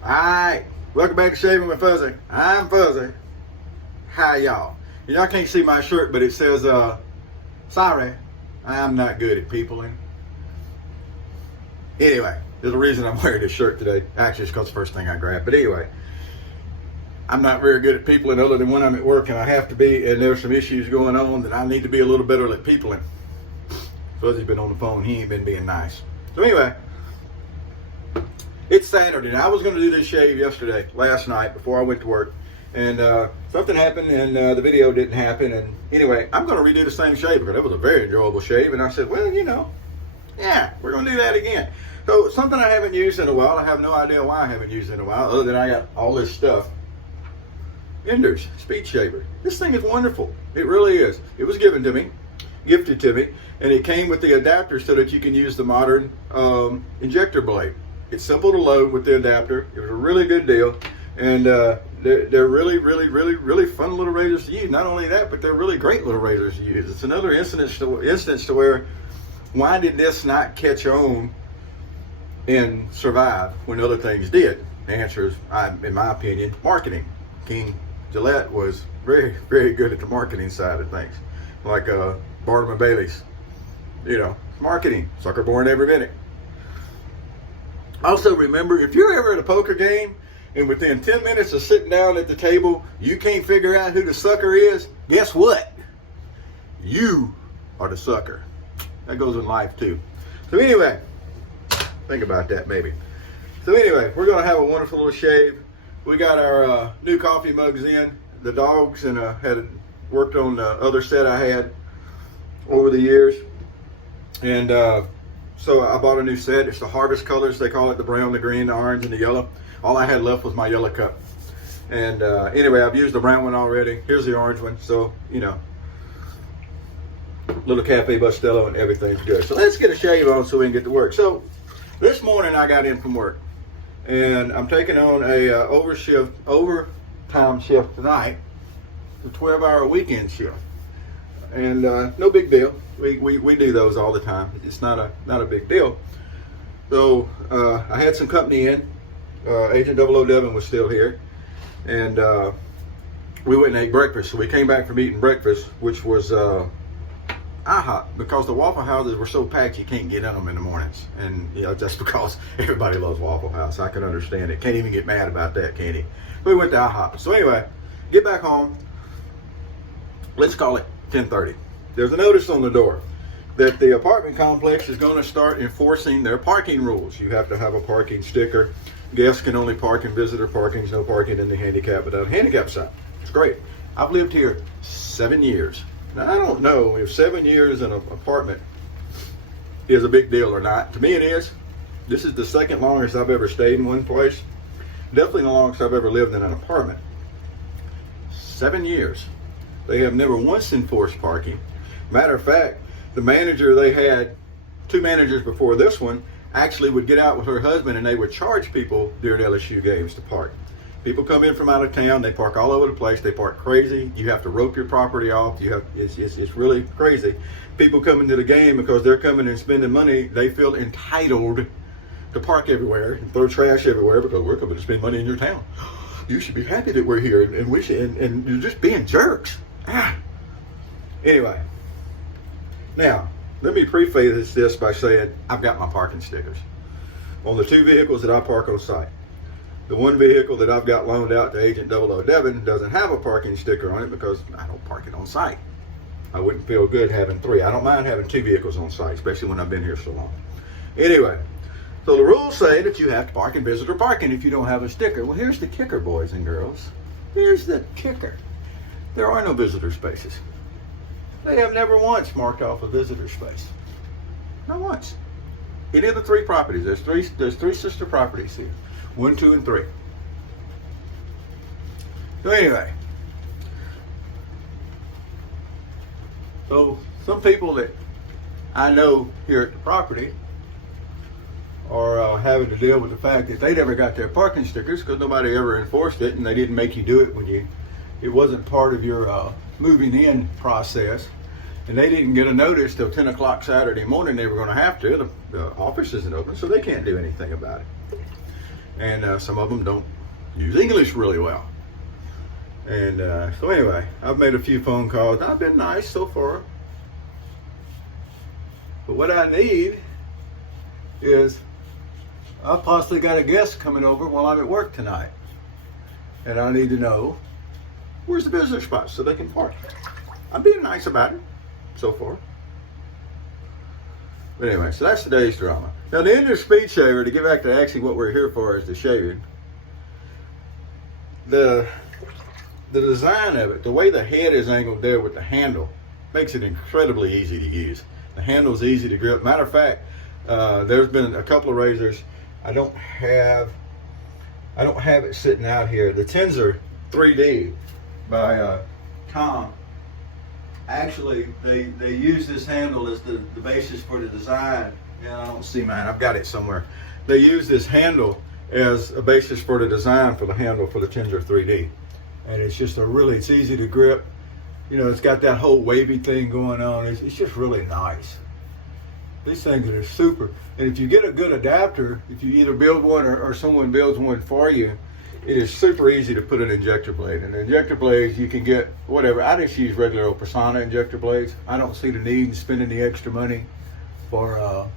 Alright, welcome back to Shaving with Fuzzy. I'm Fuzzy. Hi y'all. Y'all can't see my shirt, but it says, sorry, I'm not good at peopling. Anyway, there's a reason I'm wearing this shirt today. Actually, it's because the first thing I grabbed. But anyway, I'm not very good at peopling other than when I'm at work and I have to be, and there's some issues going on that I need to be a little better at peopling. Fuzzy's been on the phone. He ain't been being nice. So anyway, it's Saturday. Now, I was going to do this shave last night before I went to work. And something happened and the video didn't happen. And anyway, I'm going to redo the same shave because it was a very enjoyable shave. And I said, well, yeah, we're going to do that again. So something I haven't used in a while. I have no idea why I haven't used it in a while, other than I got all this stuff. Ender's Speed Shaver. This thing is wonderful. It really is. It was gifted to me, and it came with the adapter so that you can use the modern injector blade. It's simple to load with the adapter. It was a really good deal, and they're really, really, really, really fun little razors to use. Not only that, but they're really great little razors to use. It's another instance to where, why did this not catch on and survive when other things did? The answer is, in my opinion, marketing. King Gillette was very, very good at the marketing side of things, like Barnum and Bailey's. Marketing, sucker born every minute. Also remember, if you're ever at a poker game and within 10 minutes of sitting down at the table, you can't figure out who the sucker is, guess what? You are the sucker. That goes in life too. So anyway, think about that maybe. So anyway, we're going to have a wonderful little shave. We got our new coffee mugs in, the dogs, and had worked on the other set I had over the years. And so I bought a new set. It's the harvest colors. They call it the brown, the green, the orange, and the yellow. All I had left was my yellow cup. And anyway, I've used the brown one already. Here's the orange one. So, little Cafe Bustelo and everything's good. So let's get a shave on so we can get to work. So this morning I got in from work. And I'm taking on a overtime shift tonight. A 12-hour weekend shift. And no big deal. We do those all the time. It's not a big deal. So I had some company in. Agent 007 was still here, and we went and ate breakfast. So we came back from eating breakfast, which was IHOP, because the Waffle Houses were so packed you can't get in them in the mornings. And just because everybody loves Waffle House, I can understand it. Can't even get mad about that, can you? We went to IHOP. So anyway, get back home. Let's call it 10:30. There's a notice on the door that the apartment complex is going to start enforcing their parking rules. You have to have a parking sticker. Guests can only park in visitor parkings, no parking in the handicap without a handicap sign. It's great. I've lived here 7 years. Now, I don't know if 7 years in an apartment is a big deal or not. To me, it is. This is the second longest I've ever stayed in one place. Definitely the longest I've ever lived in an apartment. 7 years. They have never once enforced parking. Matter of fact, the manager they had, 2 managers before this one, actually would get out with her husband and they would charge people during LSU games to park. People come in from out of town, they park all over the place, they park crazy. You have to rope your property off. It's really crazy. People come into the game because they're coming and spending money, they feel entitled to park everywhere and throw trash everywhere because we're coming to spend money in your town. You should be happy that we're here, and we should, and you're just being jerks. Anyway, now let me preface this by saying I've got my parking stickers on the 2 vehicles that I park on site. The 1 vehicle that I've got loaned out to Agent 007 doesn't have a parking sticker on it because I don't park it on site. I wouldn't feel good having 3. I don't mind having 2 vehicles on site, especially when I've been here so long. Anyway, so the rules say that you have to park in visitor parking if you don't have a sticker. Well, here's the kicker, boys and girls. Here's the kicker. There are no visitor spaces. They have never once marked off a visitor space. Not once. Any of the 3 properties. There's three sister properties here. 1, 2, and 3. So anyway. So some people that I know here at the property are having to deal with the fact that they never got their parking stickers because nobody ever enforced it, and they didn't make you do it when it wasn't part of your moving in process. And they didn't get a notice till 10 o'clock Saturday morning they were going to have to. The office isn't open, so they can't do anything about it. and some of them don't use English really well. And so anyway, I've made a few phone calls. I've been nice so far. But what I need is, I've possibly got a guest coming over while I'm at work tonight. And I need to know, where's the business spot so they can park? I'm being nice about it so far. But anyway, so that's today's drama. Now the Ender Speed Shaver, to get back to actually what we're here for, is the shaving. The design of it, the way the head is angled there with the handle, makes it incredibly easy to use. The handle is easy to grip. Matter of fact, there's been a couple of razors. I don't have it sitting out here. The Tensor 3D by Tom. Actually, they use this handle as the basis for the design. Yeah, I don't see mine. I've got it somewhere. They use this handle as a basis for the design for the handle for the Tensor 3D. And it's just it's easy to grip. You know, it's got that whole wavy thing going on. It's just really nice. These things are super. And if you get a good adapter, if you either build one or someone builds one for you, it is super easy to put an injector blade. And the injector blades, you can get whatever. I just use regular old Persona injector blades. I don't see the need in spending the extra money for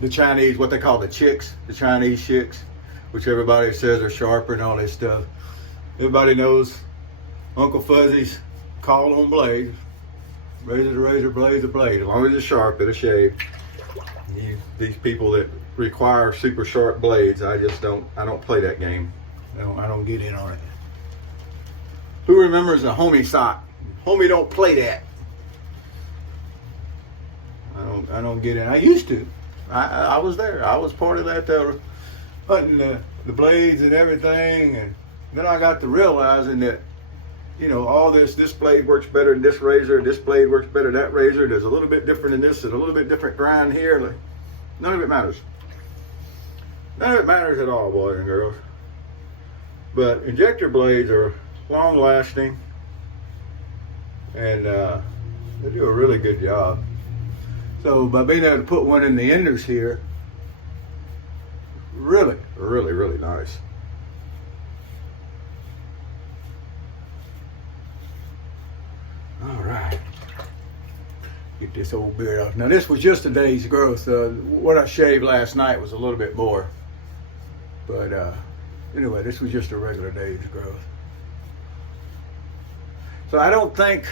the Chinese, what they call the chicks, the Chinese chicks, which everybody says are sharper and all this stuff. Everybody knows Uncle Fuzzy's call on blades. Razor to razor, blade to blade. As long as it's sharp, it'll shave. These people that require super sharp blades, I don't play that game. I don't get in on it. Who remembers a homie sock? Homie don't play that. I don't get in. I used to. I was there. I was part of that hunting the blades and everything, and then I got to realizing that, you know, all this blade works better than this razor, this blade works better than that razor, there's a little bit different in this, and a little bit different grind here. Like, none of it matters. None of it matters at all, boys and girls. But injector blades are long lasting, and they do a really good job. So by being able to put one in the enders here, really, really, really nice. All right, get this old beard off. Now this was just a day's growth. What I shaved last night was a little bit more, but anyway, this was just a regular day's growth. So I don't think,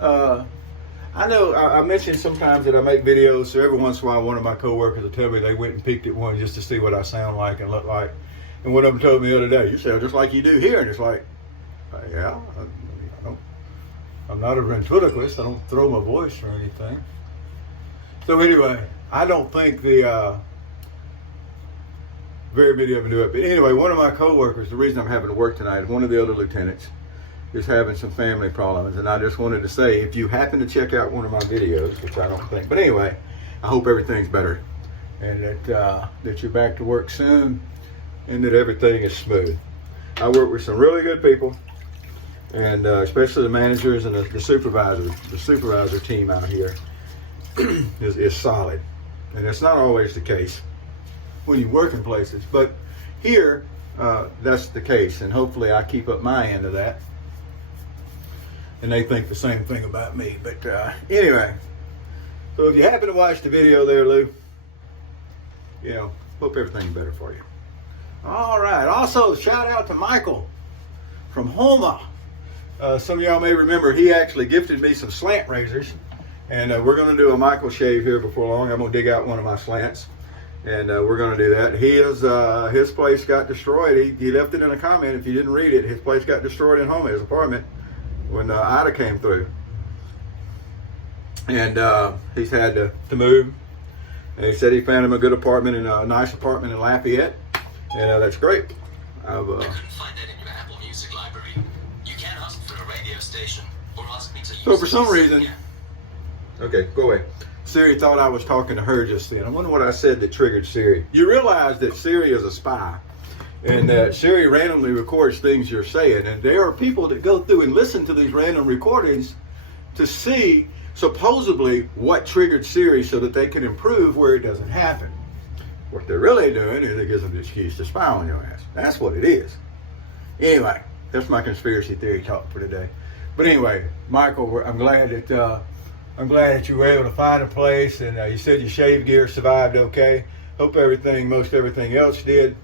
I know I mentioned sometimes that I make videos, so every once in a while one of my coworkers will tell me they went and peeked at one just to see what I sound like and look like. And one of them told me the other day, you sound just like you do here. And it's like, yeah, I'm not a ventriloquist. I don't throw my voice or anything. So anyway, I don't think the very many of them do it. But anyway, one of my coworkers, the reason I'm having to work tonight, one of the other lieutenants, is having some family problems. And I just wanted to say, if you happen to check out one of my videos, which I don't think, but anyway, I hope everything's better, and that you're back to work soon, and that everything is smooth. I work with some really good people, and especially the managers and the supervisors. The supervisor team out here is solid, and it's not always the case when you work in places, but here that's the case, and hopefully I keep up my end of that, and they think the same thing about me. But anyway, so if you happen to watch the video there, Lou, you know, hope everything's better for you. All right, also shout out to Michael from Homa. Some of y'all may remember he actually gifted me some slant razors, and we're going to do a Michael shave here before long. I'm going to dig out one of my slants, and we're going to do that. His place got destroyed. He left it in a comment. If you didn't read it, his place got destroyed in Homa, his apartment, when Ida came through, and he's had to move. And he said he found him a good apartment, in a nice apartment in Lafayette, and that's great. I couldn't find that in your Apple Music library. You can't ask for a radio station or ask me to use. So for some reason, okay, go away. Siri thought I was talking to her just then. I wonder what I said that triggered Siri. You realize that Siri is a spy, and that Siri randomly records things you're saying, and there are people that go through and listen to these random recordings to see supposedly what triggered Siri so that they can improve where it doesn't happen. What they're really doing is it gives them the excuse to spy on your ass. That's what it is. Anyway, that's my conspiracy theory talk for today. But anyway, Michael, I'm glad that you were able to find a place, and you said your shave gear survived okay. Hope most everything else did.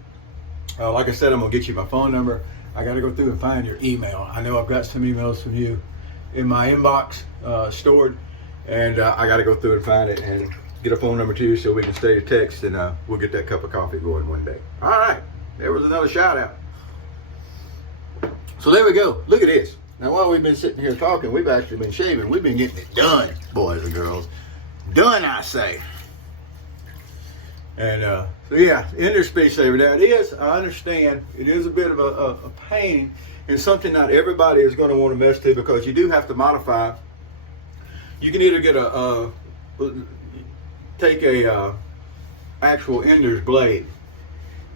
Like I said, I'm gonna get you my phone number. I got to go through and find your email. I know I've got some emails from you in my inbox stored, and I got to go through and find it and get a phone number to you so we can stay in text, and we'll get that cup of coffee going one day. All right, there was another shout out. So there we go. Look at this. Now, while we've been sitting here talking, we've actually been shaving. We've been getting it done, boys and girls. Done, I say. And so yeah, ender speed saver. Now it is, I understand, it is a bit of a pain and something not everybody is going to want to mess to, because you do have to modify. You can either get take a actual ender's blade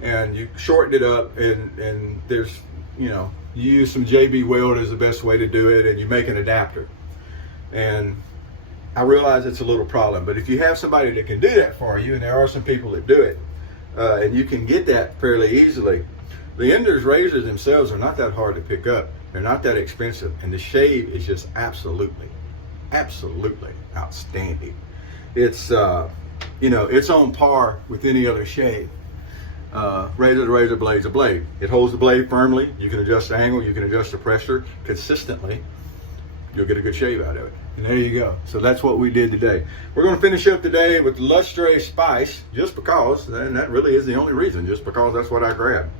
and you shorten it up, and there's, you use some JB Weld is the best way to do it, and you make an adapter. And I realize it's a little problem, but if you have somebody that can do that for you, and there are some people that do it, and you can get that fairly easily. The Ender's razors themselves are not that hard to pick up. They're not that expensive, and the shave is just absolutely outstanding. It's it's on par with any other shave. Razor to razor, blade to blade. It holds the blade firmly. You can adjust the angle. You can adjust the pressure consistently. You'll get a good shave out of it. And there you go. So that's what we did today. We're going to finish up today with Lustre Spice, just because, and that really is the only reason, just because that's what I grabbed.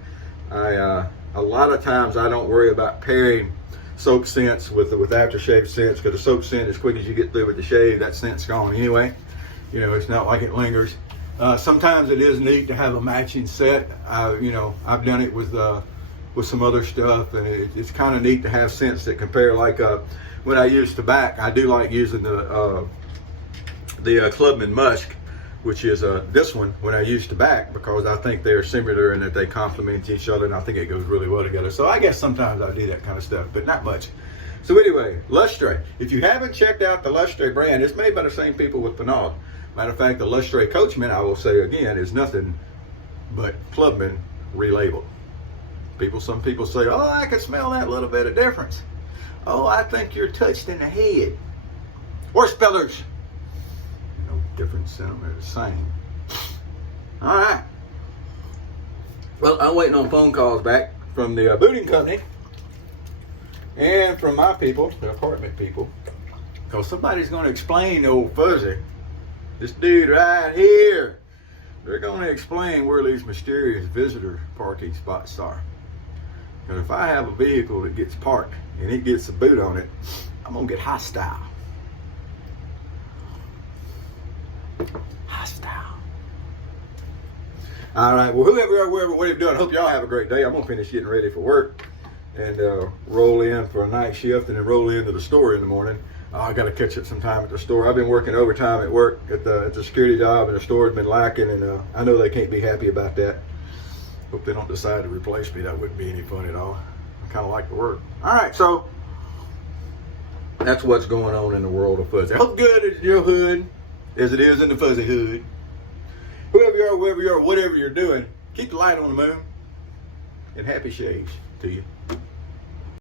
A lot of times I don't worry about pairing soap scents with aftershave scents, because the soap scent, as quick as you get through with the shave, that scent's gone anyway. It's not like it lingers. Sometimes it is neat to have a matching set. I've done it with some other stuff, and it's kind of neat to have scents that compare. Like when I use tobacco, I do like using the Clubman Musk, which is this one, when I use tobacco, because I think they're similar and that they complement each other, and I think it goes really well together. So I guess sometimes I do that kind of stuff, but not much. So anyway, Lustre. If you haven't checked out the Lustre brand, it's made by the same people with Pinot. Matter of fact, the Lustre Coachman, I will say again, is nothing but Clubman relabeled. Some people say, oh, I can smell that little bit of difference. Oh, I think you're touched in the head. Horse spellers. No difference in them, they're the same. All right. Well, I'm waiting on phone calls back from the booting company and from my people, the apartment people, because somebody's going to explain to old Fuzzy, this dude right here, they're going to explain where these mysterious visitor parking spots are. And if I have a vehicle that gets parked and it gets a boot on it, I'm going to get hostile. Hostile. All right, well, whoever, what you're doing, I hope y'all have a great day. I'm going to finish getting ready for work and roll in for a night shift, and then roll into the store in the morning. I got to catch up some time at the store. I've been working overtime at work at the security job, and the store's been lacking, and I know they can't be happy about that. Hope they don't decide to replace me. That wouldn't be any fun at all. I kind of like the work. All right, so that's what's going on in the world of Fuzzy. I hope good in your hood as it is in the Fuzzy hood. Whoever you are, whatever you're doing, keep the light on the moon, and happy shaves to you.